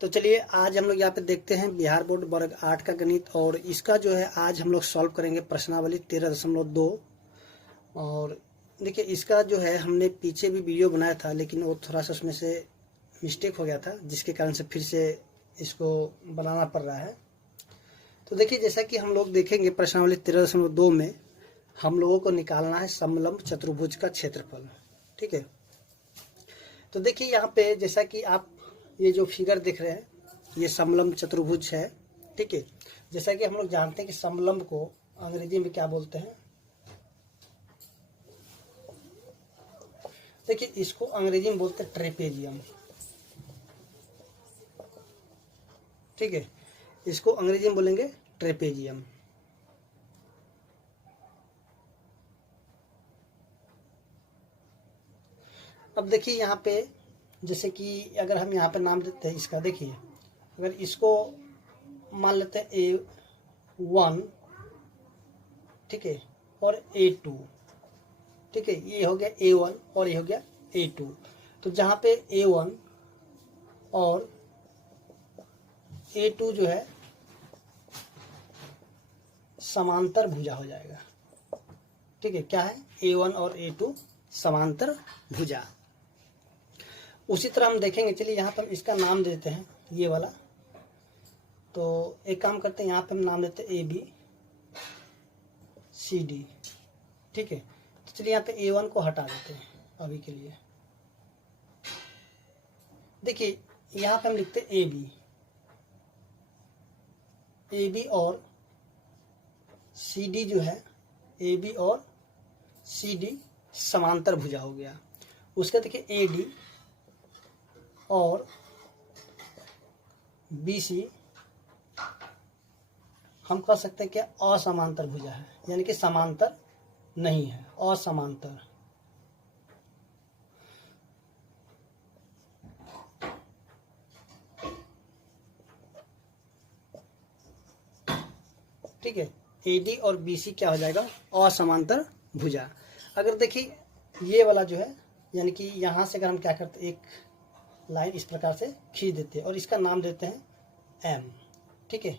तो चलिए आज हम लोग यहाँ पे देखते हैं बिहार बोर्ड वर्ग 8 का गणित, और इसका जो है आज हम लोग सॉल्व करेंगे प्रश्नावली 13.2। और देखिए इसका जो है हमने पीछे भी वीडियो बनाया था, लेकिन वो थोड़ा सा उसमें से मिस्टेक हो गया था, जिसके कारण से फिर से इसको बनाना पड़ रहा है। तो देखिए जैसा कि हम लोग देखेंगे प्रश्नावली 13.2 में हम लोगों को निकालना है समलंब चतुर्भुज का क्षेत्रफल। ठीक है, तो देखिए यहाँ पे जैसा कि आप ये जो फिगर देख रहे हैं ये समलंब चतुर्भुज है। ठीक है, जैसा कि हम लोग जानते हैं कि समलंब को अंग्रेजी में क्या बोलते हैं। देखिए इसको अंग्रेजी में बोलते हैं ट्रेपेजियम। ठीक है, इसको अंग्रेजी में बोलेंगे ट्रेपेजियम। अब देखिए यहाँ पे जैसे कि अगर हम यहाँ पे नाम देते हैं इसका, देखिए अगर इसको मान लेते हैं A1, ठीक है, और A2। ठीक है, ये हो गया A1 और ये हो गया A2। तो जहाँ पे A1 और A2 जो है समांतर भुजा हो जाएगा। ठीक है, क्या है, A1 और A2 समांतर भुजा। उसी तरह हम देखेंगे, चलिए यहाँ पर इसका नाम देते हैं ये वाला। तो एक काम करते हैं, यहाँ पर हम नाम देते हैं AB CD। ठीक है, तो चलिए यहाँ पे A1 को हटा देते हैं अभी के लिए। देखिए यहाँ पे हम लिखते हैं AB और CD जो है, AB और CD समांतर भुजा हो गया। उसका देखिए AD और BC हम कह सकते हैं कि असमांतर भुजा है, यानी कि समांतर नहीं है, असमांतर। ठीक है, AD और BC क्या हो जाएगा, असमांतर भुजा। अगर देखिए ये वाला जो है, यानी कि यहाँ से अगर हम क्या करते हैं, एक लाइन इस प्रकार से खींच देते हैं और इसका नाम देते हैं M। ठीक है,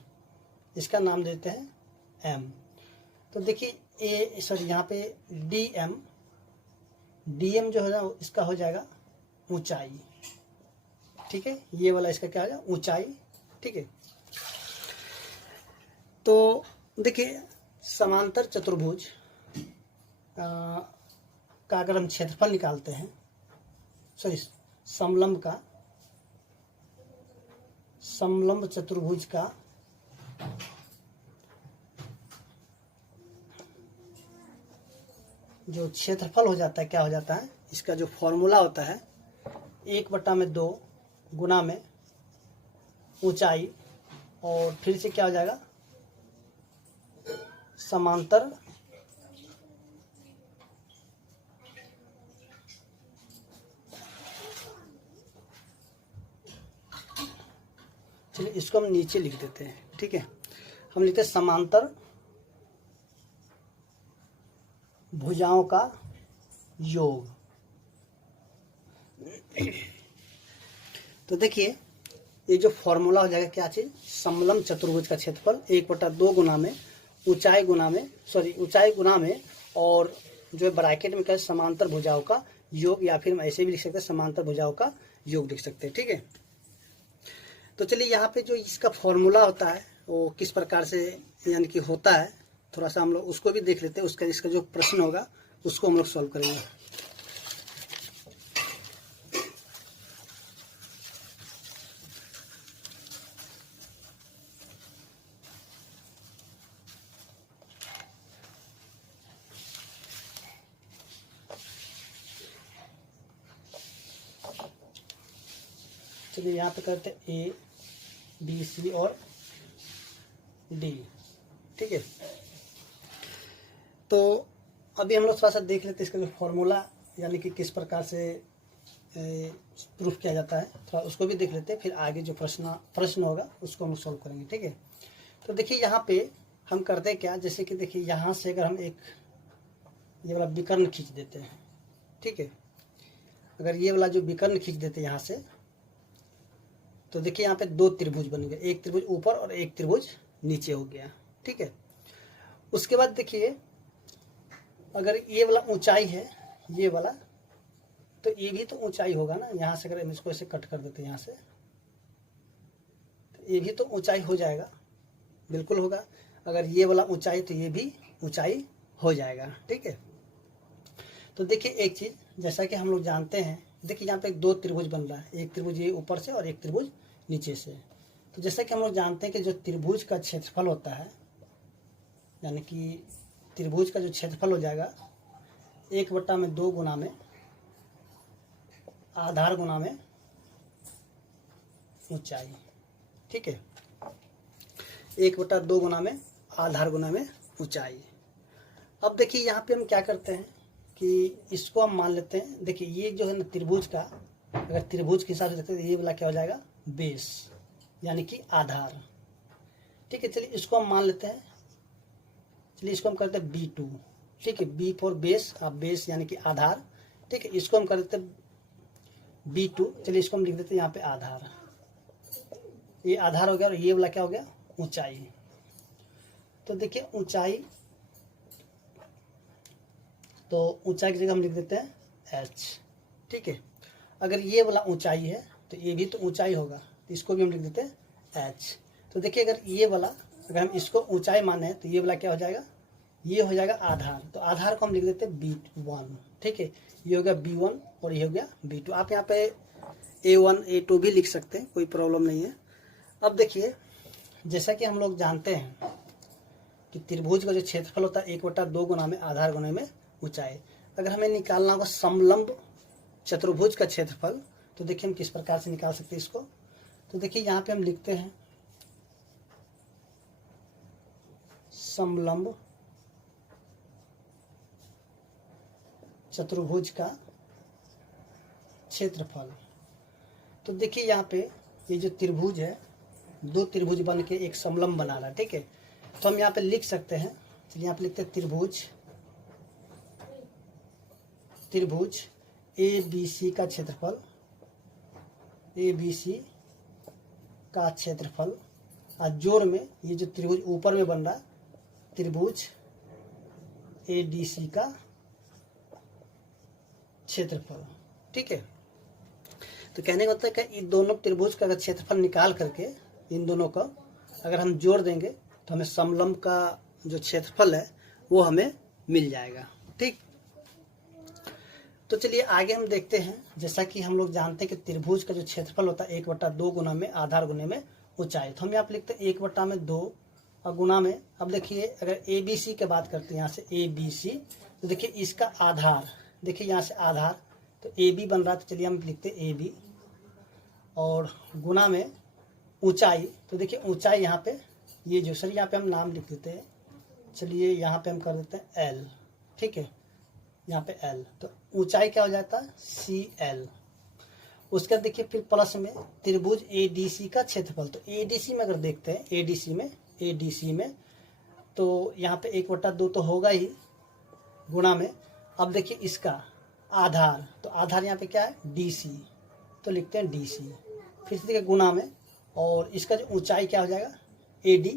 इसका नाम देते हैं M। तो देखिए यहाँ पे DM जो है ना, इसका हो जाएगा ऊंचाई। ठीक है, ये वाला इसका क्या हो जाएगा, ऊंचाई। ठीक है, तो देखिए समांतर चतुर्भुज का अगर हम क्षेत्रफल निकालते हैं, सॉरी समलंब चतुर्भुज का जो क्षेत्रफल हो जाता है, क्या हो जाता है, इसका जो फॉर्मूला होता है 1/2 गुना में ऊंचाई और फिर से क्या हो जाएगा, समांतर चलिए इसको हम नीचे लिख देते हैं। ठीक है, हम लिखते हैं समांतर भुजाओं का योग। तो देखिए ये जो फॉर्मूला हो जाएगा, क्या चीज, समलंब चतुर्भुज का क्षेत्रफल 1/2 गुना में ऊंचाई गुना में और जो है ब्रैकेट में क्या है, समांतर भुजाओं का योग, या फिर हम ऐसे भी लिख सकते हैं समांतर भुजाओं का योग लिख सकते हैं। ठीक है, तो चलिए यहाँ पे जो इसका फॉर्मूला होता है वो किस प्रकार से यानी कि होता है, थोड़ा सा हम लोग उसको भी देख लेते हैं। उसका इसका जो प्रश्न होगा उसको हम लोग सॉल्व करेंगे। चलिए यहाँ पे करते हैं A B C और D। ठीक है, तो अभी हम लोग थोड़ा सा देख लेते हैं इसका जो फॉर्मूला, यानी कि किस प्रकार से प्रूफ किया जाता है, थोड़ा उसको भी देख लेते हैं। फिर आगे जो प्रश्न होगा उसको हम सॉल्व करेंगे। ठीक है, तो देखिए यहाँ पे हम करते हैं क्या, जैसे कि देखिए यहाँ से अगर हम एक ये वाला विकर्ण खींच देते हैं। ठीक है, अगर ये वाला जो विकर्ण खींच देते हैं यहाँ से, तो देखिए यहाँ पे दो त्रिभुज बन गए, एक त्रिभुज ऊपर और एक त्रिभुज नीचे हो गया। ठीक है, उसके बाद देखिए अगर ये वाला ऊंचाई है, ये वाला, तो ये भी तो ऊंचाई होगा ना। यहाँ से अगर हम इसको ऐसे कट कर देते हैं यहाँ से, तो ये भी तो ऊंचाई हो जाएगा, बिल्कुल होगा। अगर ये वाला ऊंचाई तो ये भी ऊंचाई हो जाएगा। ठीक है, तो देखिए एक चीज जैसा कि हम लोग जानते हैं, देखिए यहाँ पे दो त्रिभुज बन रहा है, एक त्रिभुज ये ऊपर से और एक त्रिभुज नीचे से। तो जैसा कि हम लोग जानते हैं कि जो त्रिभुज का क्षेत्रफल होता है, यानी कि त्रिभुज का जो क्षेत्रफल हो जाएगा 1/2 गुना में आधार गुना में ऊंचाई। ठीक है, 1/2 गुना में आधार गुना में ऊंचाई। अब देखिए यहाँ पे हम क्या करते हैं कि इसको हम मान लेते हैं, देखिए ये जो है ना त्रिभुज का, अगर त्रिभुज के हिसाब से देखते हैं तो ये वाला क्या हो जाएगा, बेस यानी कि आधार। ठीक है, चलिए इसको हम मान लेते हैं, चलिए इसको हम करते हैं B2। ठीक है, B फॉर बेस, बेस यानी कि आधार। ठीक है, इसको हम कर देते हैं B2। चलिए इसको हम लिख देते हैं यहाँ पे आधार, ये आधार हो गया और ये वाला क्या हो गया, ऊंचाई। तो देखिए ऊंचाई, तो ऊंचाई की जगह हम लिख देते हैं H। ठीक है, अगर ये वाला ऊंचाई है तो ये भी तो ऊंचाई होगा, तो इसको भी हम लिख देते हैं H। तो देखिए अगर ये वाला, अगर हम इसको ऊंचाई माने तो ये वाला क्या हो जाएगा, ये हो जाएगा आधार। तो आधार को हम लिख देते हैं B1। ठीक है, ये हो गया B1 और ये हो गया B2। आप यहाँ पे A1 A2 भी लिख सकते हैं, कोई प्रॉब्लम नहीं है। अब देखिए जैसा कि हम लोग जानते हैं कि त्रिभुज का जो क्षेत्रफल होता है 1/2 गुना में आधार गुना में ऊंचाई। अगर हमें निकालना होगा समलंब चतुर्भुज का क्षेत्रफल, तो देखिए हम किस प्रकार से निकाल सकते हैं इसको। तो देखिए यहाँ पे हम लिखते हैं समलंब चतुर्भुज का क्षेत्रफल। तो देखिए यहाँ पे ये जो त्रिभुज है, दो त्रिभुज बन के एक समलंब बना रहा है। ठीक है, तो हम यहाँ पे लिख सकते हैं, चलिए यहाँ पे लिखते हैं त्रिभुज ABC का क्षेत्रफल, ABC का क्षेत्रफल, और जोड़ में ये जो त्रिभुज ऊपर में बन रहा है त्रिभुज ADC का क्षेत्रफल। ठीक है, तो कहने का मतलब है कि इन दोनों त्रिभुज का क्षेत्रफल निकाल करके इन दोनों का अगर हम जोड़ देंगे तो हमें समलंब का जो क्षेत्रफल है वो हमें मिल जाएगा। ठीक, तो चलिए आगे हम देखते हैं। जैसा कि हम लोग जानते हैं कि त्रिभुज का जो क्षेत्रफल होता है 1/2 गुना में आधार गुने में ऊंचाई। तो हम यहाँ पे लिखते हैं 1/2 और गुना में। अब देखिए अगर ABC की बात करते हैं, यहाँ से ABC, तो देखिए इसका आधार, देखिए यहाँ से आधार, तो AB बन रहा है, तो चलिए हम लिखते हैं AB और गुना में ऊंचाई। तो देखिए ऊंचाई यहाँ पे ये जो सर यहाँ पे हम नाम लिख देते हैं, चलिए यहाँ पे हम कर देते हैं L। ठीक है, यहाँ पे L, तो ऊंचाई क्या हो जाता है CL। उसके बाद देखिए फिर प्लस में त्रिभुज ADC का क्षेत्रफल। तो ADC में अगर देखते हैं ADC में तो यहाँ पे 1/2 तो होगा ही गुणा में। अब देखिए इसका आधार, तो आधार यहाँ पे क्या है DC, तो लिखते हैं DC। फिर से देखिए गुणा में, और इसका जो ऊंचाई क्या हो जाएगा AD,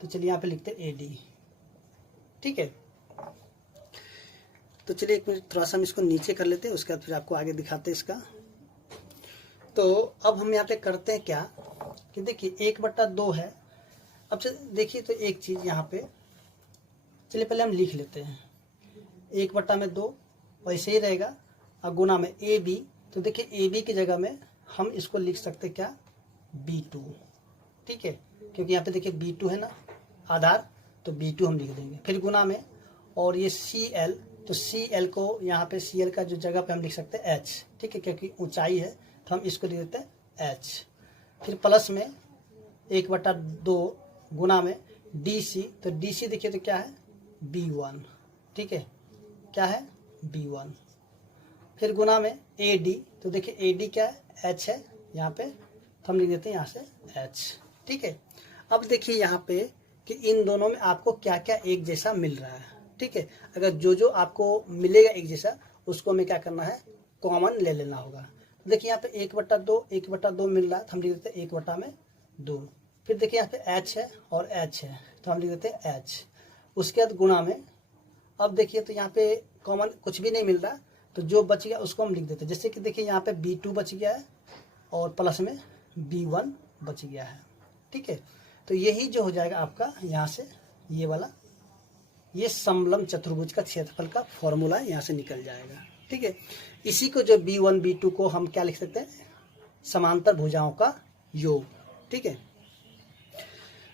तो चलिए यहाँ पे लिखते हैं AD। ठीक है, तो चलिए एक मिनट थोड़ा सा हम इसको नीचे कर लेते हैं, उसके बाद फिर आपको आगे दिखाते हैं इसका। तो अब हम यहाँ पे करते हैं क्या कि देखिए 1/2 है। अब से देखिए तो एक चीज़ यहाँ पे, चलिए पहले हम लिख लेते हैं 1/2 वैसे ही रहेगा, और गुना में AB। तो देखिए AB की जगह में हम इसको लिख सकते हैं क्या B2। ठीक है, क्योंकि यहाँ पे देखिए B2 है ना आधार, तो B2 हम लिख देंगे। फिर गुना में, और ये CL, तो CL को यहाँ पे CL का जो जगह पे हम लिख सकते हैं H। ठीक है, क्योंकि ऊंचाई है तो हम इसको लिख देते हैं H। फिर प्लस में 1/2 गुना में DC, तो DC देखिए तो क्या है B1। ठीक है, क्या है B1। फिर गुना में AD, तो देखिए AD क्या है H है यहाँ पे, तो हम लिख देते हैं यहाँ से H। ठीक है, अब देखिए यहाँ पे कि इन दोनों में आपको क्या क्या एक जैसा मिल रहा है। ठीक है, अगर जो आपको मिलेगा एक जैसा उसको हमें क्या करना है कॉमन ले लेना होगा। देखिए यहाँ पे 1/2 1/2 मिल रहा है, तो हम लिख देते हैं 1/2। फिर देखिए यहाँ पे h है और h है, तो हम लिख देते हैं h। उसके बाद गुणा में, अब देखिए तो यहाँ पे कॉमन कुछ भी नहीं मिल रहा, तो जो बच गया उसको हम लिख देते हैं। जैसे कि देखिए यहाँ पे b2 बच गया है और प्लस में b1 बच गया है, ठीक है। तो यही जो हो जाएगा आपका यहाँ से ये वाला, ये समलंब चतुर्भुज का क्षेत्रफल का फॉर्मूला यहाँ से निकल जाएगा, ठीक है। इसी को जो b1 b2 को हम क्या लिख सकते हैं, समांतर भुजाओं का योग, ठीक है।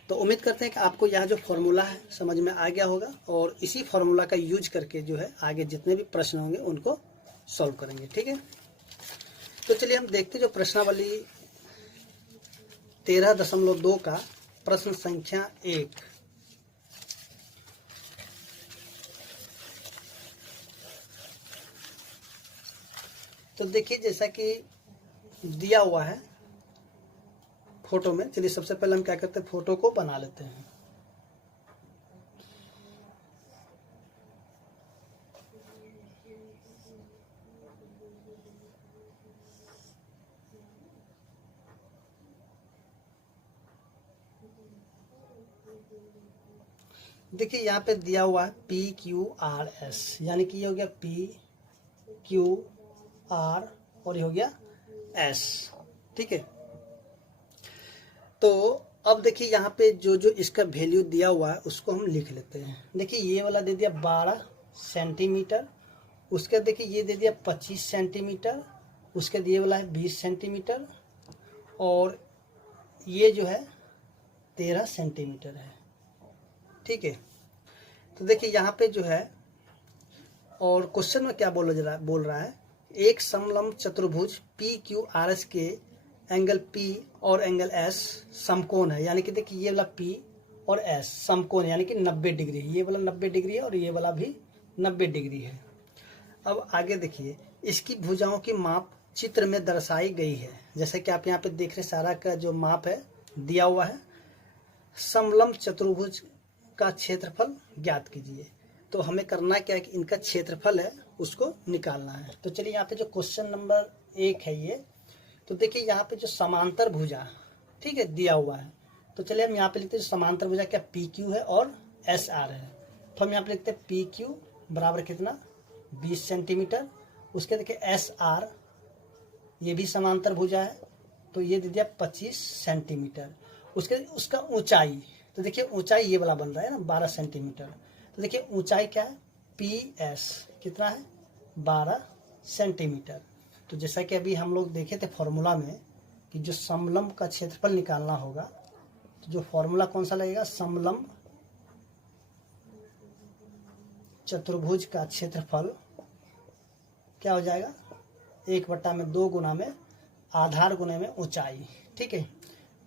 तो उम्मीद करते हैं कि आपको यह जो फॉर्मूला है समझ में आ गया होगा, और इसी फॉर्मूला का यूज करके जो है आगे जितने भी प्रश्न होंगे उनको सॉल्व करेंगे, ठीक है। तो चलिए हम देखते जो प्रश्नावली 13.2 का प्रश्न संख्या 1। तो देखिए जैसा कि दिया हुआ है फोटो में, चलिए सबसे पहले हम क्या करते हैं, फोटो को बना लेते हैं। देखिए यहाँ पे दिया हुआ है PQRS, यानी कि ये हो गया PQR और ये हो गया S, ठीक है। तो अब देखिए यहाँ पे जो जो इसका वैल्यू दिया हुआ है उसको हम लिख लेते हैं। देखिए ये वाला दे दिया 12 सेंटीमीटर, उसके देखिए ये दे दिया 25 सेंटीमीटर, उसके दिए वाला है 20 सेंटीमीटर, और ये जो है 13 सेंटीमीटर है, ठीक है। तो देखिए यहाँ पे जो है, और क्वेश्चन में क्या बोल रहा है, एक समलंब चतुर्भुज PQRS के एंगल P और एंगल S समकोण है, यानी कि देखिए ये वाला P और S समकोण यानी कि 90 डिग्री, ये वाला 90 डिग्री है और ये वाला भी 90 डिग्री है। अब आगे देखिए इसकी भुजाओं की माप चित्र में दर्शाई गई है, जैसे कि आप यहाँ पे देख रहे हैं सारा का जो माप है दिया हुआ है। समलंब चतुर्भुज का क्षेत्रफल ज्ञात कीजिए। तो हमें करना क्या है कि इनका क्षेत्रफल है उसको निकालना है। तो चलिए यहाँ पे जो क्वेश्चन नंबर 1 है ये, तो देखिए यहाँ पे जो समांतर भुजा, ठीक है, दिया हुआ है, तो चलिए हम यहाँ पे लिखते हैं समांतर भुजा क्या PQ है और SR है। तो हम यहाँ पे लिखते हैं PQ बराबर कितना 20 सेंटीमीटर, उसके देखिए SR ये भी समांतर भुजा है, तो ये दे दिया 25 सेंटीमीटर। उसका ऊंचाई, तो देखिए ऊंचाई ये वाला बन रहा है ना 12 सेंटीमीटर, तो देखिए ऊंचाई क्या है PS कितना है 12 सेंटीमीटर। तो जैसा कि अभी हम लोग देखे थे फॉर्मूला में कि जो समलंब का क्षेत्रफल निकालना होगा, तो जो फॉर्मूला कौन सा लगेगा, समलंब चतुर्भुज का क्षेत्रफल क्या हो जाएगा 1/2 गुना में आधार गुना में ऊंचाई, ठीक है।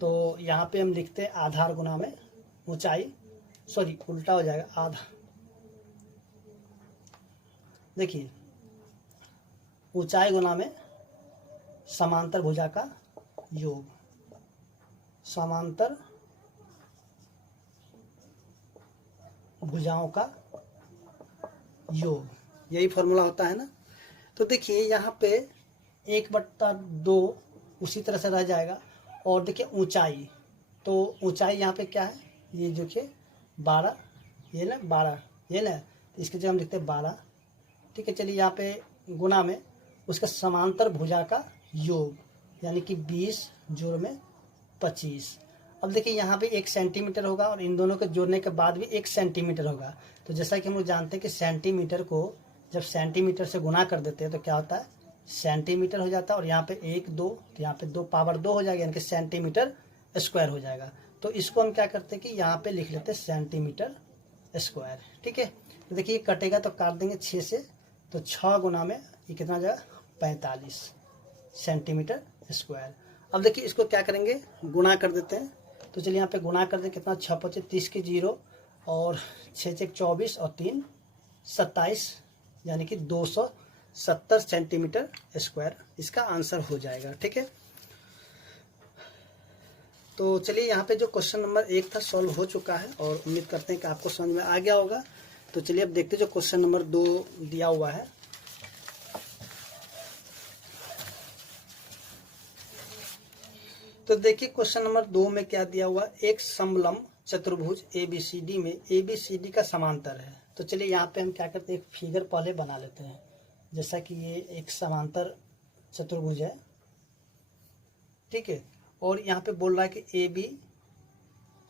तो यहाँ पे हम लिखते हैं आधार गुना में ऊंचाई, सॉरी उल्टा हो जाएगा आधा, देखिए ऊंचाई गुना में समांतर भुजा का योग, समांतर भुजाओं का योग, यही फॉर्मूला होता है ना। तो देखिए यहाँ पे 1/2 उसी तरह से रह जाएगा, और देखिए ऊंचाई, तो ऊंचाई यहाँ पे क्या है, ये जो कि 12, ये ना 12 ये ना, तो इसके जगह हम लिखते हैं 12, ठीक है। चलिए यहाँ पे गुना में उसका समांतर भुजा का योग, यानी कि 20 जोड़ में 25। अब देखिए यहाँ पे 1 सेंटीमीटर होगा और इन दोनों को जोड़ने के बाद भी 1 सेंटीमीटर होगा। तो जैसा कि हम लोग जानते हैं कि सेंटीमीटर को जब सेंटीमीटर से गुना कर देते हैं तो क्या होता है सेंटीमीटर हो जाता है, और यहाँ पे 1 2, तो यहाँ पे 2 पावर 2 हो जाएगा, यानी कि सेंटीमीटर स्क्वायर हो जाएगा। तो इसको हम क्या करते हैं कि यहाँ पे लिख लेते हैं सेंटीमीटर स्क्वायर, ठीक है। तो देखिए कटेगा तो काट देंगे 6 से, तो 6 गुना में ये कितना जाएगा 45 सेंटीमीटर स्क्वायर। अब देखिए इसको क्या करेंगे गुना कर देते हैं, तो चलिए यहाँ पे गुना कर दें, कितना 6 5 30 के 0 और 6 6 24 और 3 27, यानी कि 270 सेंटीमीटर स्क्वायर इसका आंसर हो जाएगा, ठीक है। तो चलिए यहाँ पे जो क्वेश्चन नंबर 1 था सॉल्व हो चुका है, और उम्मीद करते हैं कि आपको समझ में आ गया होगा। तो चलिए अब देखते हैं जो क्वेश्चन नंबर 2 दिया हुआ है। तो देखिए क्वेश्चन नंबर 2 में क्या दिया हुआ, एक समलंब चतुर्भुज ABCD में ABCD का समांतर है। तो चलिए यहाँ पे हम क्या करते हैं, एक फिगर पहले बना लेते हैं। जैसा कि ये एक समांतर चतुर्भुज है, ठीक है, और यहाँ पे बोल रहा है कि AB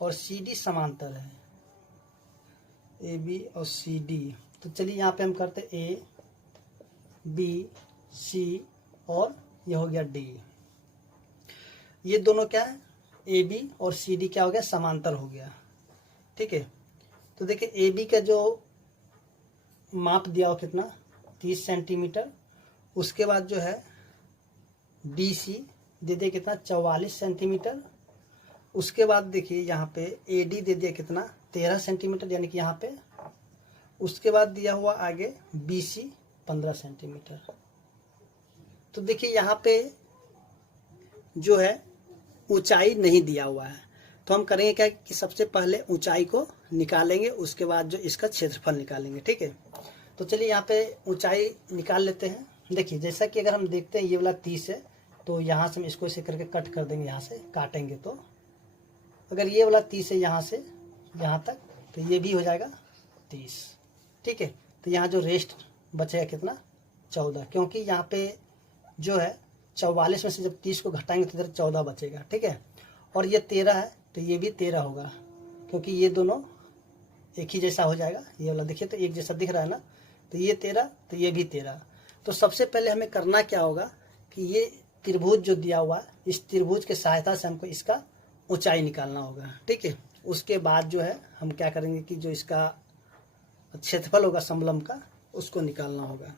और CD समांतर है, AB और CD। तो चलिए यहाँ पे हम करते A B C और ये हो गया D। ये दोनों क्या है, AB और CD क्या हो गया, समांतर हो गया, ठीक है। तो देखिए AB का जो माप दिया हो कितना, 30 सेंटीमीटर। उसके बाद जो है BC दे दिया कितना, 44 सेंटीमीटर। उसके बाद देखिए यहाँ पे AD दे दिया कितना, 13 सेंटीमीटर, यानी कि यहाँ पे। उसके बाद दिया हुआ आगे BC 15 सेंटीमीटर। तो देखिए यहाँ पे जो है ऊंचाई नहीं दिया हुआ है, तो हम करेंगे क्या कि सबसे पहले ऊंचाई को निकालेंगे, उसके बाद जो इसका क्षेत्रफल निकालेंगे, ठीक है। तो चलिए यहाँ पे ऊंचाई निकाल लेते हैं। देखिए जैसा कि अगर हम देखते हैं ये वाला 30 है, तो यहाँ से हम इसको ऐसे करके कट कर देंगे, यहाँ से काटेंगे। तो अगर ये वाला 30 है यहाँ से यहाँ तक, तो ये भी हो जाएगा 30, ठीक है। तो यहाँ जो रेस्ट बचेगा कितना, 14, क्योंकि यहाँ पे जो है 44 में से जब 30 को घटाएंगे तो इधर 14 बचेगा, ठीक है। और ये 13 है, तो ये भी 13 होगा, क्योंकि ये दोनों एक ही जैसा हो जाएगा। ये वाला देखिए तो एक जैसा दिख रहा है ना, तो ये 13, तो ये भी 13। तो सबसे पहले हमें करना क्या होगा कि ये त्रिभुज जो दिया हुआ है, इस त्रिभुज के सहायता से हमको इसका ऊंचाई निकालना होगा, ठीक है। उसके बाद जो है हम क्या करेंगे कि जो इसका क्षेत्रफल होगा समलंब का, उसको निकालना होगा।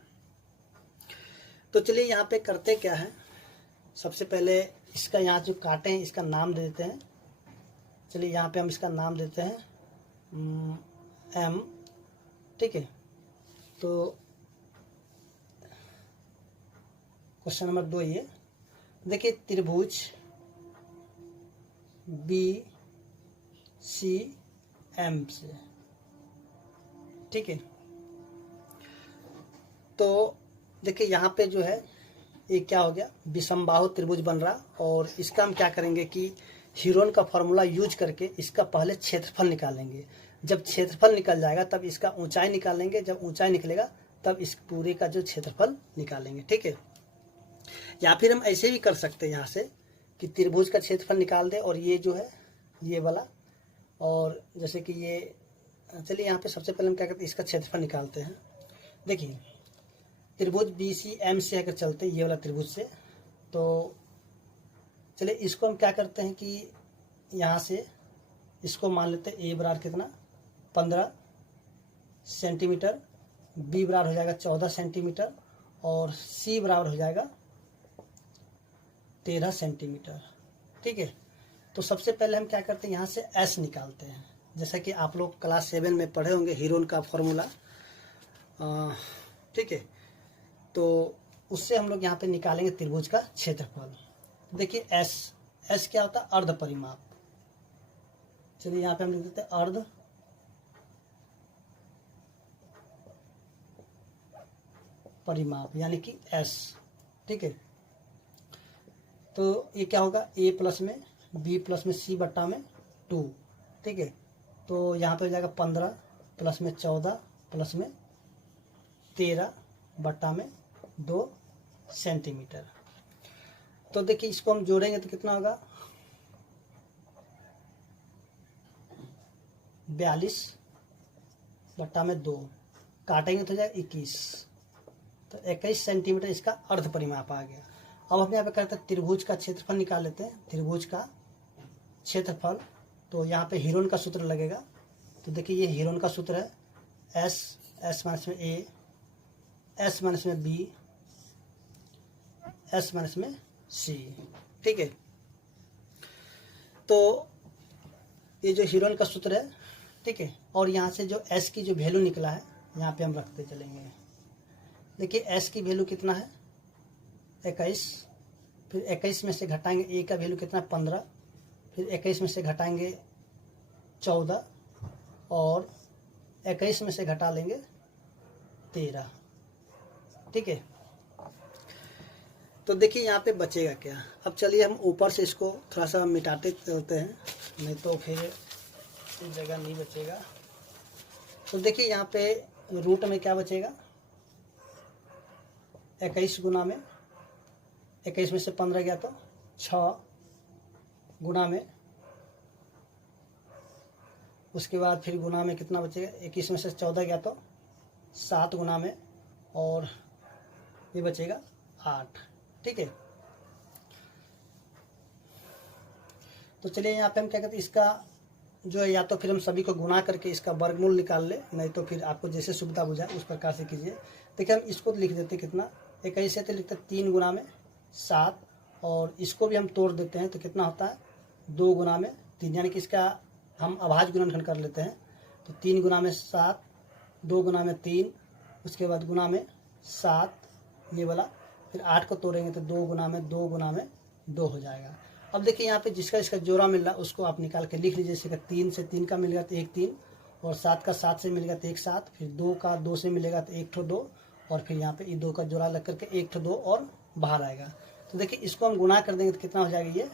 तो चलिए यहाँ पे करते क्या है, सबसे पहले इसका यहाँ जो काटे हैं इसका नाम दे देते हैं। चलिए यहाँ पे हम इसका नाम देते हैं M, ठीक है। तो क्वेश्चन नंबर 2 ये देखिए, त्रिभुज BCM से, ठीक है। तो देखिए यहाँ पे जो है ये क्या हो गया, विषमबाहु त्रिभुज बन रहा। और इसका हम क्या करेंगे कि हीरोन का फॉर्मूला यूज करके इसका पहले क्षेत्रफल निकालेंगे। जब क्षेत्रफल निकल जाएगा तब इसका ऊंचाई निकालेंगे, जब ऊंचाई निकलेगा तब इस पूरे का जो क्षेत्रफल निकालेंगे, ठीक है। या फिर हम ऐसे भी कर सकते हैं यहाँ से कि त्रिभुज का क्षेत्रफल निकाल दे, और ये जो है ये वाला, और जैसे कि ये, चलिए यहाँ पे सबसे पहले हम क्या करते हैं, इसका क्षेत्रफल निकालते हैं। देखिए त्रिभुज BCM से अगर चलते ये वाला त्रिभुज से, तो चलिए इसको हम क्या करते हैं कि यहाँ से इसको मान लेते हैं A बराबर कितना, 15 सेंटीमीटर, B बराबर हो जाएगा 14 सेंटीमीटर, और C बराबर हो जाएगा 13 सेंटीमीटर, ठीक है। तो सबसे पहले हम क्या करते हैं, यहाँ से S निकालते हैं। जैसा कि आप लोग क्लास 7 में पढ़े होंगे हीरोन का फॉर्मूला, ठीक है। तो उससे हम लोग यहाँ पे निकालेंगे त्रिभुज का क्षेत्रफल। देखिए S क्या होता है, अर्ध परिमाप। चलिए यहाँ पे हम लिख देते हैं अर्ध परिमाप, यानी कि S, ठीक है। तो ये क्या होगा, A प्लस में B प्लस में C बट्टा में 2, ठीक है। तो यहाँ पे हो जाएगा 15 प्लस में 14 प्लस में 13 बट्टा में 2 सेंटीमीटर। तो देखिए इसको हम जोड़ेंगे तो कितना होगा, 42 बट्टा में 2, काटेंगे तो हो जाएगा 21, तो 21 सेंटीमीटर इसका अर्ध परिमाप आ गया। अब हम यहाँ पे करते हैं त्रिभुज का क्षेत्रफल निकाल लेते हैं। त्रिभुज का क्षेत्रफल, तो यहाँ पे हीरोन का सूत्र लगेगा। तो देखिए ये हीरोन का सूत्र है, S माइनस में A, S माइनस में B, S माइनस में C, ठीक है। तो ये जो हीरोन का सूत्र है, ठीक है। और यहाँ से जो S की जो वैल्यू निकला है यहाँ पे हम रखते चलेंगे। देखिए S की वैल्यू कितना है, 21, फिर 21 में से घटाएंगे A का वैल्यू कितना, 15, फिर 21 में से घटाएंगे 14, और 21 में से घटा लेंगे 13, ठीक है। तो देखिए यहाँ पे बचेगा क्या। अब चलिए हम ऊपर से इसको थोड़ा सा मिटाते चलते हैं, नहीं तो फिर जगह नहीं बचेगा। तो देखिए यहाँ पे रूट में क्या बचेगा, 21 गुना में 21 में से 15 गया तो 6 गुना में, उसके बाद फिर गुना में कितना बचेगा, 21 में से 14 गया तो 7 गुना में, और ये बचेगा 8। ठीक है, तो चलिए यहाँ पे हम क्या कहते हैं, इसका जो है या तो फिर हम सभी को गुना करके इसका वर्गमूल निकाल ले, नहीं तो फिर आपको जैसे सुविधा बुझाए उस प्रकार से कीजिए। देखिए हम इसको लिख देते कितना, 21 से तो लिखते 3 गुना में 7, और इसको भी हम तोड़ देते हैं तो कितना होता है 2 गुना में 3, यानी कि इसका हम अभाज्य गुणनखंड कर लेते हैं। तो 3 गुना में 7, 2 गुना में 3, उसके बाद गुना में 7 ये वाला, फिर 8 को तोड़ेंगे तो 2 गुना में 2 गुना में 2 हो जाएगा। अब देखिए यहाँ पे जिसका इसका जोड़ा मिल रहा है उसको आप निकाल के लिख लीजिए। जैसे 3 से 3 का मिलेगा तो 1 3, और 7 का 7 से मिलेगा तो 1 7, फिर 2 का 2 से मिलेगा तो 1 2, और फिर यहाँ पे ये 2 का जोड़ा लग करके 1 2 और बाहर आएगा। तो देखिए इसको हम गुना कर देंगे तो कितना हो जाएगा ये।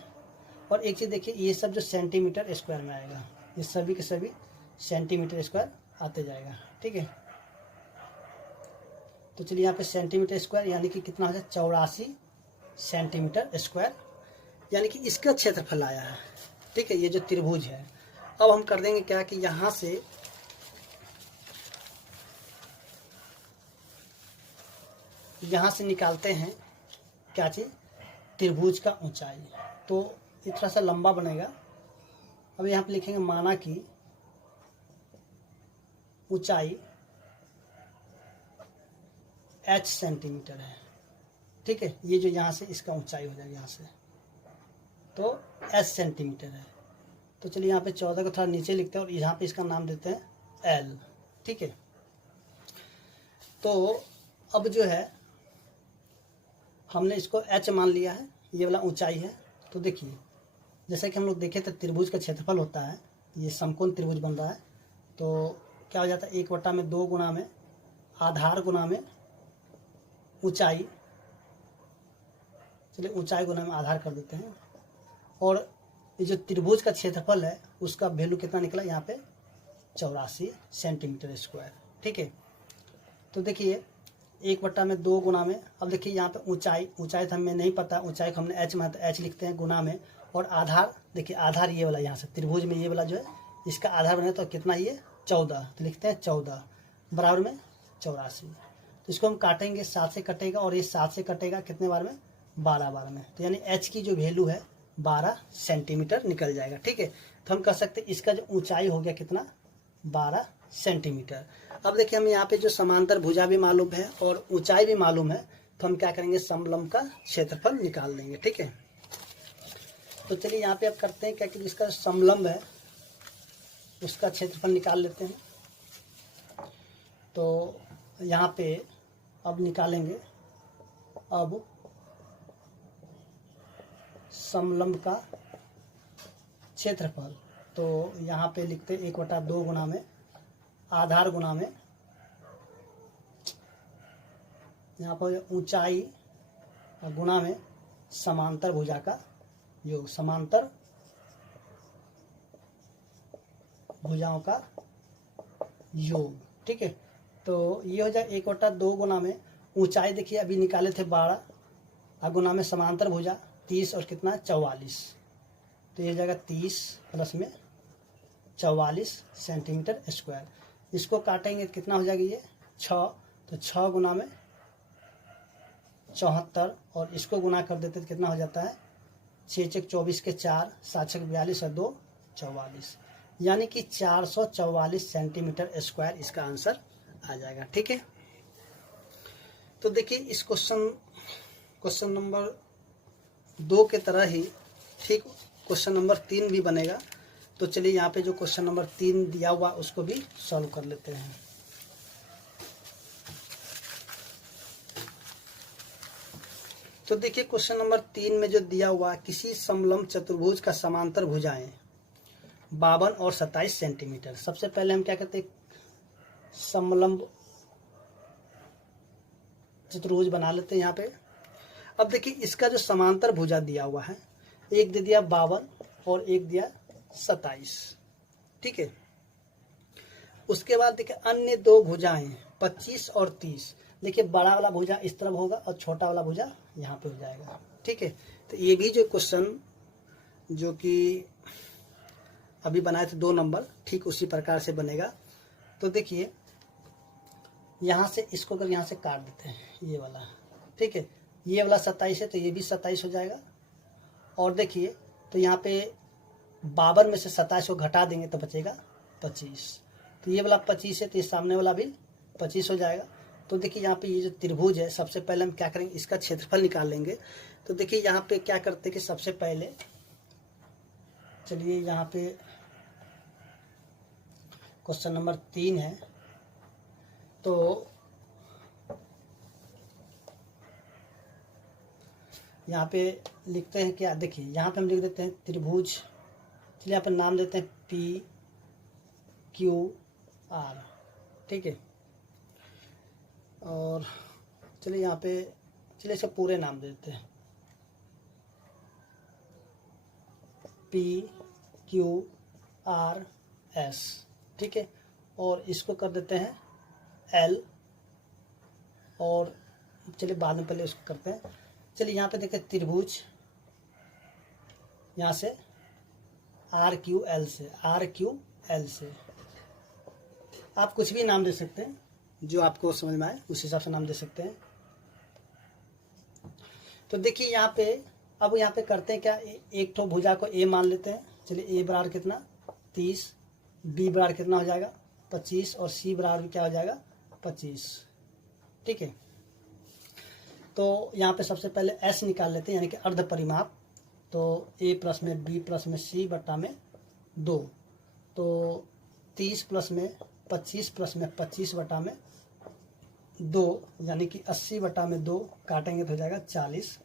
और एक चीज़ देखिए, ये सब जो सेंटीमीटर स्क्वायर में आएगा, ये सभी के सभी सेंटीमीटर स्क्वायर आते जाएगा। ठीक है, तो चलिए यहाँ पे सेंटीमीटर स्क्वायर यानी कि कितना हो जाए 84 सेंटीमीटर स्क्वायर, यानी कि इसका क्षेत्रफल आया है। ठीक है, ये जो त्रिभुज है। अब हम कर देंगे क्या कि यहाँ से निकालते हैं क्या चीज़, त्रिभुज का ऊंचाई। तो ये थोड़ा सा लंबा बनेगा। अब यहाँ पे लिखेंगे माना कि ऊंचाई h सेंटीमीटर है। ठीक है, ये जो यहाँ से इसका ऊंचाई हो जाएगा यहाँ से, तो h सेंटीमीटर है। तो चलिए यहाँ पे 14 को थोड़ा नीचे लिखते हैं और यहाँ पे इसका नाम देते हैं l। ठीक है, तो अब जो है हमने इसको h मान लिया है, ये वाला ऊंचाई है। तो देखिए जैसे कि हम लोग देखे थे त्रिभुज का क्षेत्रफल होता है, ये समकोण त्रिभुज बन रहा है, तो क्या हो जाता है 1/2 गुना में आधार गुना में ऊंचाई, चलिए ऊंचाई गुना में आधार कर देते हैं, और ये जो त्रिभुज का क्षेत्रफल है उसका वैल्यू कितना निकला यहाँ पे 84 सेंटीमीटर स्क्वायर। ठीक है, तो देखिए 1/2 गुना में, अब देखिए यहाँ पे ऊंचाई तो हमें नहीं पता, ऊंचाई को हमने h माना तो h लिखते हैं गुना में, और आधार देखिए आधार ये वाला यहाँ से त्रिभुज में ये वाला जो है इसका आधार बने तो कितना ये 14, तो लिखते हैं 14 बराबर में 84। तो इसको हम काटेंगे, 7 से कटेगा और ये 7 से कटेगा कितने बार में 12 बार में, तो यानी h की जो वैल्यू है 12 सेंटीमीटर निकल जाएगा। ठीक है, तो हम कह सकते हैं इसका जो ऊंचाई हो गया कितना 12 सेंटीमीटर। अब देखिए हम यहाँ पे जो समांतर भुजा भी मालूम है और ऊंचाई भी मालूम है, तो हम क्या करेंगे समलंब का क्षेत्रफल निकाल देंगे। ठीक है, तो चलिए यहाँ पे अब करते हैं क्या कि जिसका समलंब है उसका क्षेत्रफल निकाल लेते हैं। तो यहाँ पे अब निकालेंगे, अब समलंब का क्षेत्रफल, तो यहाँ पे लिखते 1/2 गुना में आधार गुना में, यहाँ पर ऊंचाई गुना में समांतर भुजा का योग, समांतर भुजाओं का योग। ठीक है, तो ये हो जाए 1/2 गुना में ऊंचाई देखिए अभी निकाले थे 12, और गुना में समांतर भुजा 30 और कितना 44, तो ये जाएगा 30 प्लस में 44 सेंटीमीटर स्क्वायर। इसको काटेंगे कितना हो जाएगा ये 6, तो 6 गुना में 74, और इसको गुना कर देते तो कितना हो जाता है 6 6 24 के 4, 7 6 42 और 2 44, यानी कि 444 सेंटीमीटर स्क्वायर इसका आंसर आ जाएगा। ठीक है, तो देखिए इस क्वेश्चन नंबर 2 के तरह ही ठीक क्वेश्चन नंबर 3 भी बनेगा। तो चलिए यहाँ पे जो क्वेश्चन नंबर 3 दिया हुआ उसको भी सॉल्व कर लेते हैं। तो देखिए क्वेश्चन नंबर 3 में जो दिया हुआ, किसी समलंब चतुर्भुज का समांतर भुजाएं 52 और 27 सेंटीमीटर। सबसे पहले हम क्या करते हैं समलंब चतुर्भुज बना लेते हैं यहाँ पे। अब देखिए इसका जो समांतर भुजा दिया हुआ है, एक दे दिया 52 और एक दिया 27, ठीक है। उसके बाद देखिए अन्य दो भुजाएं 25 और 30, देखिए बड़ा वाला भुजा इस तरफ होगा और छोटा वाला भुजा यहाँ पे हो जाएगा, ठीक है। तो ये भी जो क्वेश्चन जो कि अभी बनाए थे 2 नंबर, ठीक उसी प्रकार से बनेगा। तो देखिए यहाँ से इसको अगर यहाँ से काट देते हैं ये वाला, ठीक है, ये वाला 27 है तो ये भी 27 हो जाएगा। और देखिए तो यहाँ पे 52 में से 27 को घटा देंगे तो बचेगा 25, तो ये वाला 25 है तो ये सामने वाला भी 25 हो जाएगा। तो देखिए यहाँ पे ये जो त्रिभुज है, सबसे पहले हम क्या करेंगे, इसका क्षेत्रफल निकाल लेंगे। तो देखिए यहाँ पे क्या करते हैं कि सबसे पहले चलिए यहाँ पे क्वेश्चन नंबर 3 है, तो यहाँ पे लिखते हैं क्या, देखिए यहाँ पे हम लिख देते हैं त्रिभुज, चलिए यहाँ पे नाम देते हैं PQR, ठीक है। और चलिए यहाँ पे चलिए इसका पूरे नाम दे देते हैं PQRS, ठीक है। और इसको कर देते हैं L, और चलिए बाद में पहले इसको करते हैं। चलिए यहाँ पे देखिए त्रिभुज यहाँ से RQL से आप कुछ भी नाम दे सकते हैं, जो आपको समझ में आए उस हिसाब से नाम दे सकते हैं। तो देखिए यहाँ पे अब यहाँ पे करते हैं क्या, एक तो भुजा को A मान लेते हैं। चलिए A बराबर कितना 30, B बराबर कितना हो जाएगा 25 और C बराबर क्या हो जाएगा 25, ठीक है। तो यहाँ पे सबसे पहले S निकाल लेते हैं, यानी कि अर्ध परिमाप। तो A प्लस में B प्लस में C बटा में 2, तो 30 प्लस में 25 प्लस में 25 बटा में 2, यानी कि 80 बटा में 2 काटेंगे तो हो जाएगा 40।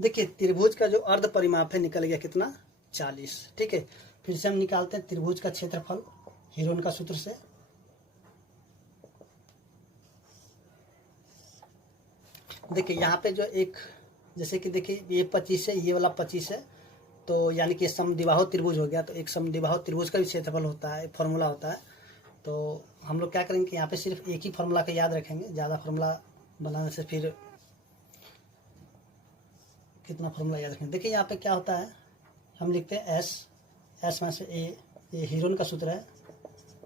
देखिए त्रिभुज का जो अर्ध परिमाप है निकल गया कितना 40, ठीक है। फिर से हम निकालते हैं त्रिभुज का क्षेत्रफल हीरोन का सूत्र से। देखिए यहाँ पे जो एक, जैसे कि देखिए ये 25 है, ये वाला 25 है, तो यानी कि समद्विबाहु त्रिभुज हो गया। तो एक समद्विबाहु त्रिभुज का भी क्षेत्रफल होता है, फॉर्मूला होता है। तो हम लोग क्या करेंगे कि यहाँ पे सिर्फ एक ही फॉर्मूला का याद रखेंगे, ज़्यादा फॉर्मूला बनाने से फिर कितना फॉर्मूला याद रखेंगे। देखिए यहाँ पे क्या होता है, हम लिखते हैं एस में से ये हीरोन का सूत्र है,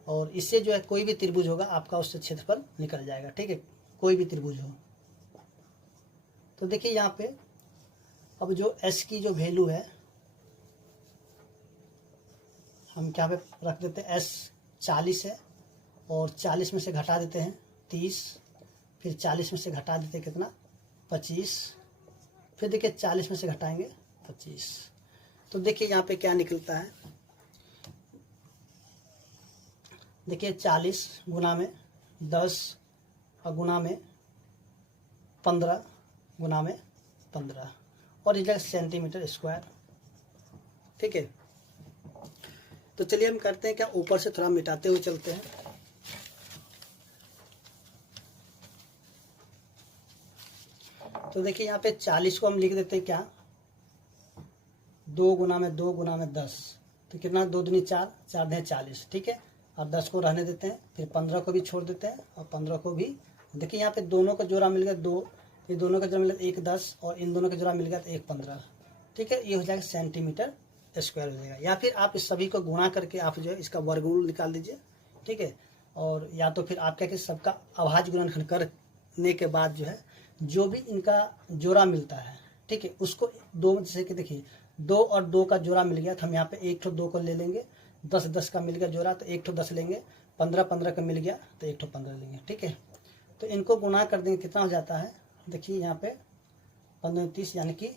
और इससे जो है कोई भी त्रिभुज होगा आपका उससे क्षेत्रफल निकल जाएगा, ठीक है, कोई भी त्रिभुज हो। तो देखिए यहाँ पे अब जो एस की जो वैल्यू है हम क्या पे रख देते हैं, एस 40 है, और 40 में से घटा देते हैं 30, फिर 40 में से घटा देते हैं कितना 25, फिर देखिए 40 में से घटाएंगे 25। तो देखिए यहाँ पे क्या निकलता है, देखिए 40 गुना में 10 और गुना में 15 गुना में 15, और इधर सेंटीमीटर स्क्वायर, ठीक है। तो चलिए हम करते हैं क्या, ऊपर से थोड़ा मिटाते हुए चलते हैं। तो देखिए यहाँ पे 40 को हम लिख देते हैं क्या 2 गुना में 2 गुना में 10, तो कितना 2 दूनी 4, 4 दें 40, ठीक है। और 10 को रहने देते हैं, फिर 15 को भी छोड़ देते हैं, और 15 को भी, देखिए यहाँ पे दोनों का जोड़ा मिल गया 2, ये दोनों का जोड़ा मिल गया 1 10, और इन दोनों का जोड़ा मिल गया तो 1 15, ठीक है। ये हो जाएगा सेंटीमीटर स्क्वायर हो जाएगा। या फिर आप इस सभी को गुणा करके आप जो है इसका वर्गमूल निकाल दीजिए, ठीक है। और या तो फिर आप क्या कि सबका अभाज्य गुणनखंड करने के बाद जो है जो भी इनका जोड़ा मिलता है, ठीक है, उसको 2, जैसे कि देखिए 2 और 2 का जोड़ा मिल गया तो हम यहाँ पे 1 ठो 2 को ले लेंगे, 10 10 का मिल गया जोड़ा तो 1 ठो 10 लेंगे, 15 15 का मिल गया तो 1 ठो 15 लेंगे, ठीक है। तो इनको गुणा कर देंगे, कितना हो जाता है, देखिए यहाँ पे 15 30 यानी कि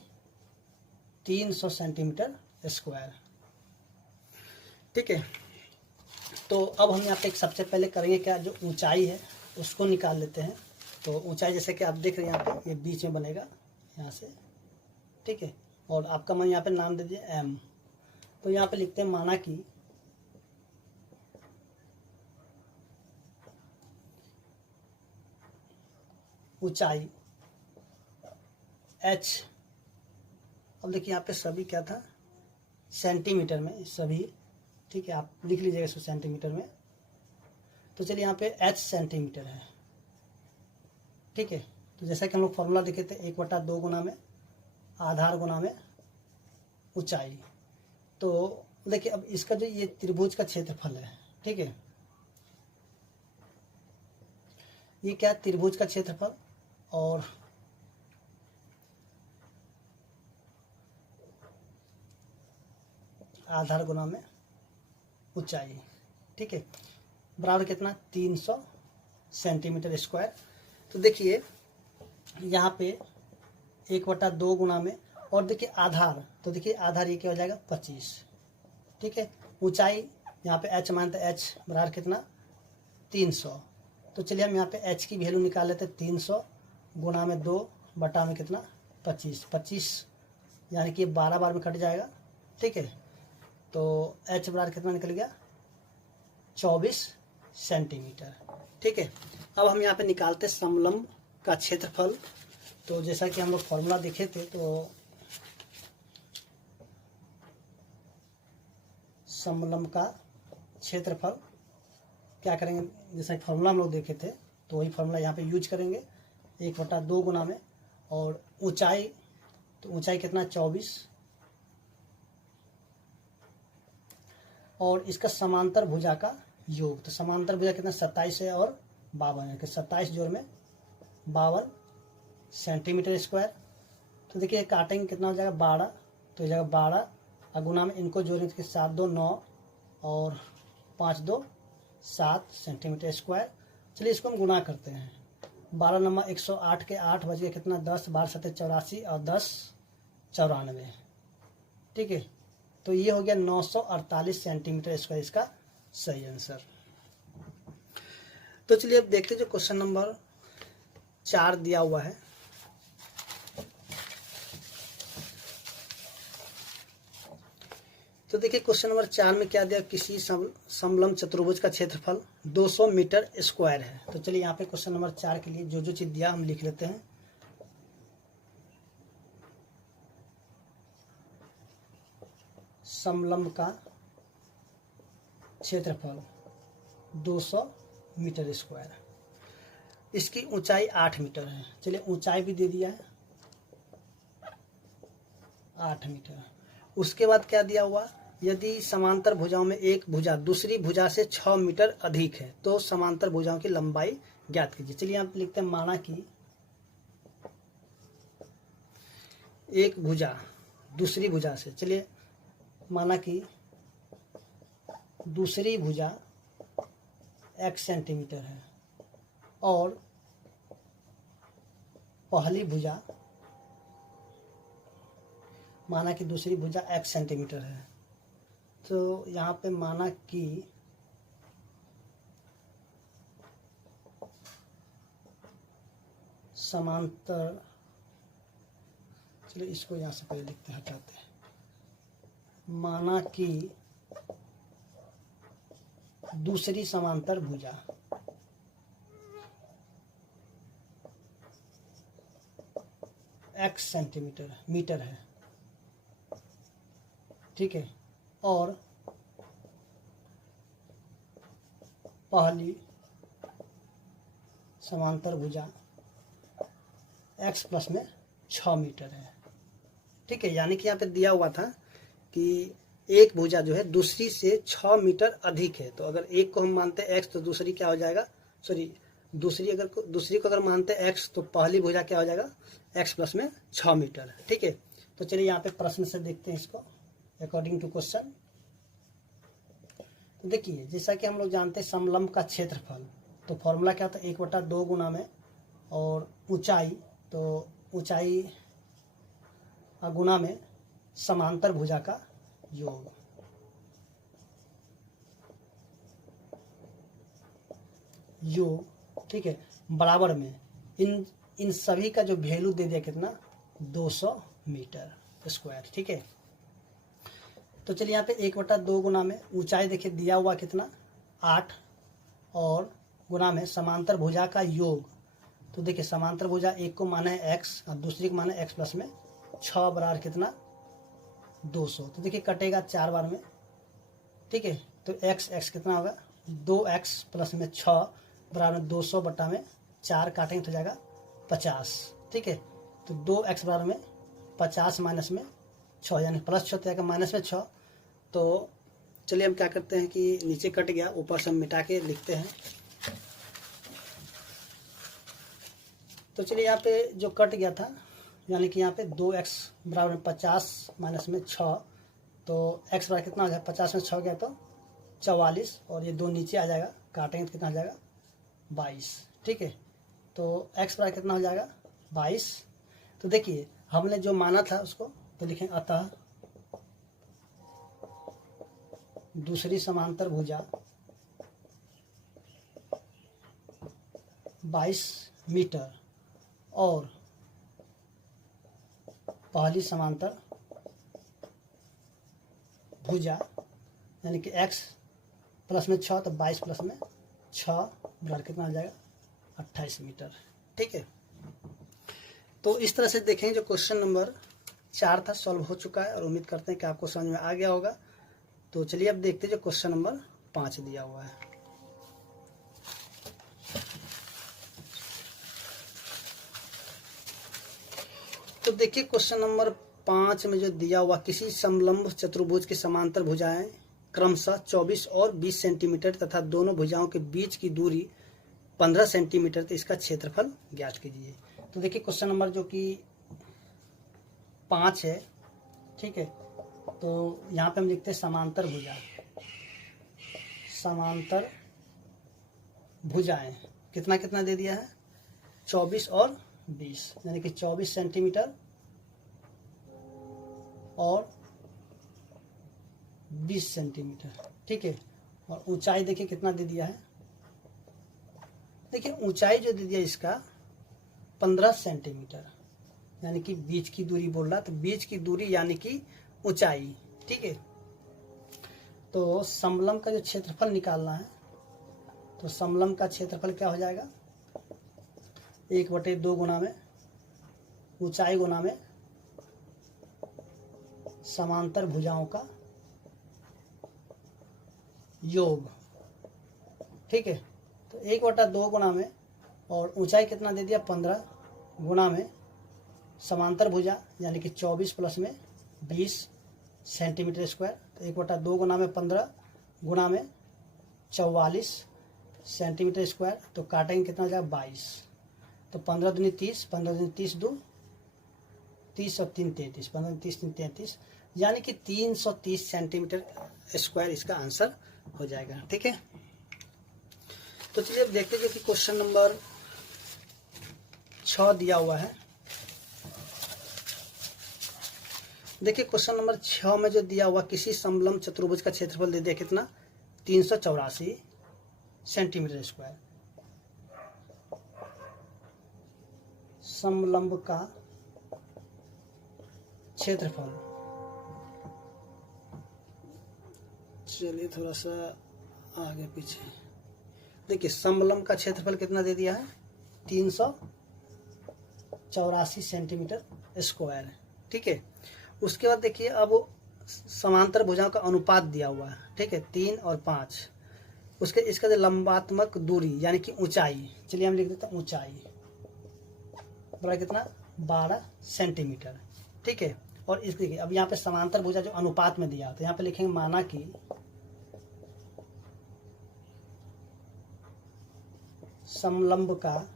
300 सेंटीमीटर स्क्वायर, ठीक है। तो अब हम यहाँ पे सबसे पहले करेंगे क्या, जो ऊंचाई है उसको निकाल लेते हैं। तो ऊंचाई जैसे कि आप देख रहे हैं यहाँ पे ये बीच में बनेगा यहाँ से, ठीक है। और आपका मन यहाँ पे नाम दे दीजिए एम। तो यहाँ पे लिखते हैं माना कि ऊंचाई एच, अब देखिए यहाँ पे सभी क्या था, सेंटीमीटर में सभी, ठीक है, आप लिख लीजिएगा इसको सेंटीमीटर में। तो चलिए यहाँ पे एच सेंटीमीटर है, ठीक है। तो जैसा कि हम लोग फॉर्मूला देखे थे 1/2 गुना में आधार गुना में ऊंचाई। तो देखिए अब इसका जो ये त्रिभुज का क्षेत्रफल है, ठीक है, ये क्या त्रिभुज का क्षेत्रफल और आधार गुना में ऊंचाई, ठीक है, बराबर कितना 300 सेंटीमीटर स्क्वायर। तो देखिए यहाँ पे 1/2 गुना में, और देखिए आधार, तो देखिए आधार ये क्या हो जाएगा 25, ठीक है। ऊंचाई यहाँ पे h मानते h बराबर कितना 300। तो चलिए हम यहाँ पे h की वैल्यू निकाल लेते हैं, 300 गुना में 2 बटा में कितना 25, 25 यानी कि 12 बार में कट जाएगा, ठीक है। तो h बराबर कितना निकल गया 24 सेंटीमीटर, ठीक है। अब हम यहाँ पे निकालते समलंब का क्षेत्रफल। तो जैसा कि हम लोग फॉर्मूला देखे थे, तो समलंब का क्षेत्रफल क्या करेंगे, जैसा कि फॉर्मूला हम लोग देखे थे तो वही फॉर्मूला यहाँ पे यूज करेंगे, 1/2 गुना में, और ऊंचाई, तो ऊंचाई कितना 24, और इसका समांतर भुजा का योग, तो समांतर भुजा कितना 27 है और 52 है, 27 जोड़ में 52 सेंटीमीटर स्क्वायर। तो देखिए काटेंगे कितना हो जाएगा 12, तो हो जाएगा 12 और गुना में इनको जोड़ेंगे तो 7 2 9 और 5 2 7 सेंटीमीटर स्क्वायर। चलिए इसको हम गुना करते हैं, 12 नंबर 108 के 8 बज गए कितना 10, 12 7 84 और 10 94, ठीक है। तो ये हो गया 948 सेंटीमीटर स्क्वायर इसका सही आंसर। तो चलिए अब देखते हैं जो क्वेश्चन नंबर 4 दिया हुआ है। तो देखिए क्वेश्चन नंबर 4 में क्या दिया, किसी समलंब चतुर्भुज का क्षेत्रफल 200 मीटर स्क्वायर है। तो चलिए यहाँ पे क्वेश्चन नंबर 4 के लिए जो जो चीज दिया हम लिख लेते हैं। समलंब का क्षेत्रफल 200 मीटर स्क्वायर, इसकी ऊंचाई 8 मीटर है। चलिए ऊंचाई भी दे दिया है 8 मीटर। उसके बाद क्या दिया हुआ, यदि समांतर भुजाओं में एक भुजा दूसरी भुजा से 6 मीटर अधिक है तो समांतर भुजाओं की लंबाई ज्ञात कीजिए। चलिए यहाँ पे लिखते हैं, माना कि एक भुजा दूसरी भुजा से, चलिए माना कि दूसरी भुजा x सेंटीमीटर है और पहली भुजा, माना कि दूसरी भुजा x सेंटीमीटर है। तो यहाँ पे माना कि समांतर, चलिए इसको यहाँ से पहले लिखते हैं, हटाते हैं, माना कि दूसरी समांतर भुजा x सेंटीमीटर मीटर है, ठीक है, और पहली समांतर भुजा x प्लस में 6 मीटर है, ठीक है। यानी कि यहाँ पे दिया हुआ था कि एक भुजा जो है दूसरी से 6 मीटर अधिक है। तो अगर एक को हम मानते हैं x तो दूसरी क्या हो जाएगा, सॉरी दूसरी को अगर मानते हैं x तो पहली भुजा क्या हो जाएगा x प्लस में 6 मीटर, ठीक है। तो चलिए यहाँ पे प्रश्न से देखते हैं इसको अकॉर्डिंग टू क्वेश्चन। तो देखिए जैसा कि हम लोग जानते हैं समलंब का क्षेत्रफल, तो फॉर्मूला क्या था 1/2 गुना में, और ऊंचाई, तो ऊंचाई गुना में समांतर भुजा का योग, ठीक है, बराबर में इन सभी का जो वैल्यू दे दिया कितना 200 मीटर स्क्वायर, ठीक है। तो चलिए यहाँ पे 1/2 गुना में ऊंचाई देखिए दिया हुआ कितना 8 और गुना में समांतर भुजा का योग, तो देखिए समांतर भुजा एक को माना है x और दूसरी को माना है x प्लस में 6 बराबर कितना 200। तो देखिए कटेगा 4 बार में, ठीक है। तो x कितना होगा 2x प्लस में 6 बराबर 200 बटा में 4 काटेंगे तो जाएगा 50, ठीक है। तो 2x बराबर में 50 माइनस में 6 यानी प्लस 6 तो जाएगा माइनस में 6। तो चलिए हम क्या करते हैं कि नीचे कट गया, ऊपर से हम मिटा के लिखते हैं। तो चलिए यहाँ पे जो कट गया था यानी कि यहाँ पे 2x बराबर 50 माइनस में 6, तो x बराबर कितना हो जाएगा 50 में 6 गया तो 44 और ये 2 नीचे आ जाएगा, काटेंगे तो कितना हो जाएगा 22, ठीक है। तो x बराबर कितना हो जाएगा 22। तो देखिए हमने जो माना था उसको तो लिखेंगे अतः दूसरी समांतर भुजा 22 मीटर और पहली समांतर भुजा यानी कि x प्लस में 6 तो 22 प्लस में 6 बराबर कितना आ जाएगा 28 मीटर, ठीक है। तो इस तरह से देखेंगे जो क्वेश्चन नंबर 4 था सॉल्व हो चुका है और उम्मीद करते हैं कि आपको समझ में आ गया होगा। तो चलिए अब देखते हैं जो क्वेश्चन नंबर 5 दिया हुआ है। तो देखिए क्वेश्चन नंबर 5 में जो दिया हुआ, किसी समलंब चतुर्भुज की समांतर भुजाएं क्रमशः 24 और 20 सेंटीमीटर तथा दोनों भुजाओं के बीच की दूरी 15 सेंटीमीटर, तो इसका क्षेत्रफल ज्ञात कीजिए। तो देखिए क्वेश्चन नंबर जो कि 5 है, ठीक है। तो यहाँ पे हम लिखते हैं समांतर भुजा, समांतर भुजाएं कितना कितना दे दिया है 24 और 20 यानी कि 24 सेंटीमीटर और 20 सेंटीमीटर, ठीक है। और ऊंचाई देखिए कितना दे दिया है, देखिए ऊंचाई जो दे दिया इसका 15 सेंटीमीटर यानी कि बीच की दूरी बोल रहा, तो बीच की दूरी यानी कि ऊंचाई, ठीक है। तो समलंब का जो क्षेत्रफल निकालना है, तो समलंब का क्षेत्रफल क्या हो जाएगा 1/2 गुना में ऊंचाई गुना में समांतर भुजाओं का योग, ठीक है। तो 1/2 गुना में और ऊंचाई कितना दे दिया 15 गुना में समांतर भुजा यानी कि 24 प्लस में 20 सेंटीमीटर स्क्वायर। तो 1/2 गुना में 15 गुना में 44 सेंटीमीटर स्क्वायर, तो काटेंगे कितना हो जाएगा 22। तो 15 दूनी 30, 15 दूनी 30, 2 30 और 3 33, 15 30 3 33 यानी कि 330 सेंटीमीटर स्क्वायर इसका आंसर हो जाएगा, ठीक है। तो चलिए अब देखते हैं कि क्वेश्चन नंबर 6 दिया हुआ है। देखिए क्वेश्चन नंबर 6 में जो दिया हुआ, किसी समलंब चतुर्भुज का क्षेत्रफल दे दिया कितना 384 सेंटीमीटर स्क्वायर। समलंब का क्षेत्रफल, चलिए थोड़ा सा आगे पीछे, देखिए समलंब का क्षेत्रफल कितना दे दिया है 384 सेंटीमीटर स्क्वायर, ठीक है। उसके बाद देखिए अब समांतर भुजाओं का अनुपात दिया हुआ है, ठीक है 3 और 5। उसके इसका जो लंबात्मक दूरी यानी कि ऊंचाई, चलिए हम लिख देते हैं ऊंचाई बड़ा कितना 12 सेंटीमीटर, ठीक है। और इस देखिए अब यहाँ पे समांतर भुजा जो अनुपात में दिया तो यहाँ पे लिखेंगे माना कि समलंब का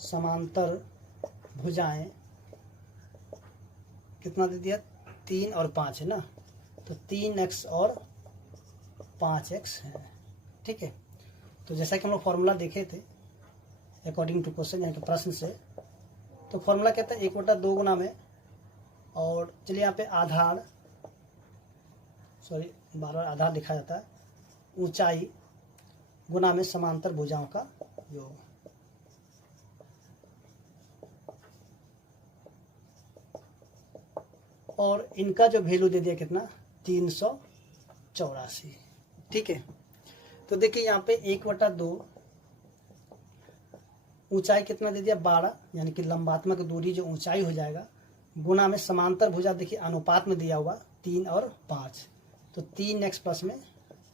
समांतर भुजाएं कितना दे दिया 3 और 5 है ना, तो 3x और 5x है, ठीक है। तो जैसा कि हम लोग फॉर्मूला देखे थे अकॉर्डिंग टू क्वेश्चन यानी कि प्रश्न से, तो फॉर्मूला कहता है 1/2 गुना में, और चलिए यहाँ पे आधार बार बार आधार लिखा जाता है, ऊंचाई गुना में समांतर भुजाओं का योग। और इनका जो वैल्यू दे दिया कितना 384, ठीक है। तो देखिए यहाँ पे 1/2 ऊंचाई कितना दे दिया 12, यानी कि लंबात्मक दूरी जो ऊंचाई हो जाएगा, गुना में समांतर भुजा देखिए अनुपात में दिया हुआ 3 और 5, तो 3x प्लस में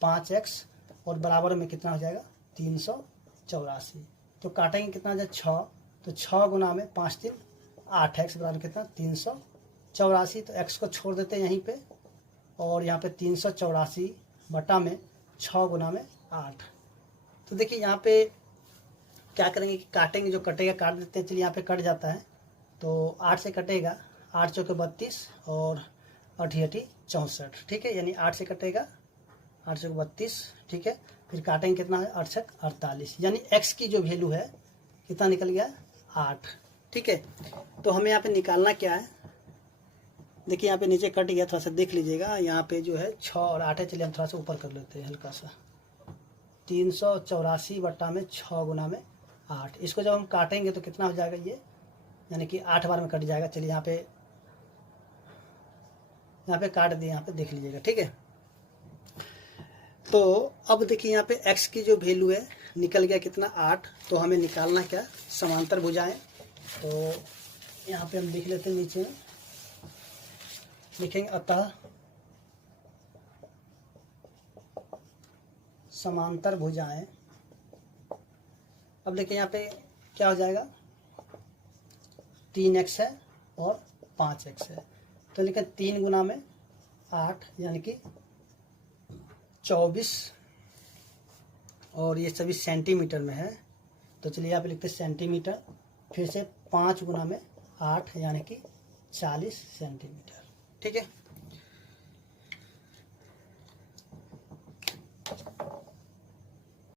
5x और बराबर में कितना हो जाएगा 384। तो काटेंगे कितना हो जाएगा 6, तो 6 गुना में 5 3 8x बराबर कितना 384। तो x को छोड़ देते हैं यहीं पे, और यहाँ पे 384 बटा में 6 गुना में 8। तो देखिए यहाँ पे क्या करेंगे कि काटेंगे, जो कटेगा काट देते हैं। चलिए यहाँ पे कट जाता है, तो 8 से कटेगा, 8 चौके 32 और 8 8 64, ठीक है, यानी 8 से कटेगा 8 चौके 32, ठीक है। फिर काटेंगे कितना है 8 छक 48, यानी x की जो वैल्यू है कितना निकल गया 8, ठीक है। तो हमें यहाँ पे निकालना क्या है, देखिए यहाँ पे नीचे कट गया, थोड़ा सा देख लीजिएगा। यहाँ पे जो है 6 और 8 है, चलिए हम थोड़ा सा ऊपर कर लेते हैं हल्का सा। 384 बटा में 6 गुना में 8, इसको जब हम काटेंगे तो कितना हो जाएगा ये, यानी कि 8 बार में कट जाएगा। चलिए यहाँ पे काट दिए, यहाँ पे देख लीजिएगा, ठीक है। तो अब देखिए यहाँ पे x की जो वैल्यू है निकल गया कितना 8। तो हमें निकालना क्या, समांतर भुजाएं। तो यहाँ पे हम लिख लेते हैं, नीचे में लिखेंगे अतः समांतर भुजाएं। अब देखिए यहाँ पे क्या हो जाएगा 3x है और 5x है, तो लिखें 3 गुना में 8 यानी कि 24, और ये सभी सेंटीमीटर में है। तो चलिए यहाँ पे लिखते हैं सेंटीमीटर, फिर से 5 गुना में 8 यानी कि 40 सेंटीमीटर, ठीक है।